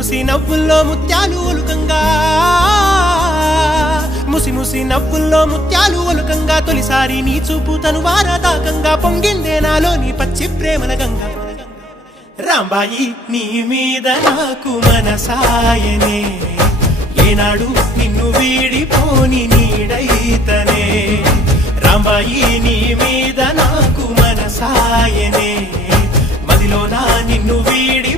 ముసి నవ్వుల్లో ముత్యాలు ఒలుకంగా ముసి నవ్వుల్లో ముత్యాలు ఒలుకంగా తొలిసారి నీ చూపు తను వారదాకంగా పొంగిందే నాలో నీ పచ్చి ప్రేమల గంగా రాంబాయి నీ మీద నాకు మనసాయనే ఏనాడు నిన్ను వీడిపోని నీడైతనే రాంబాయి నీ మీద నాకు మనసాయనే మదిలో నా నిన్ను వీడి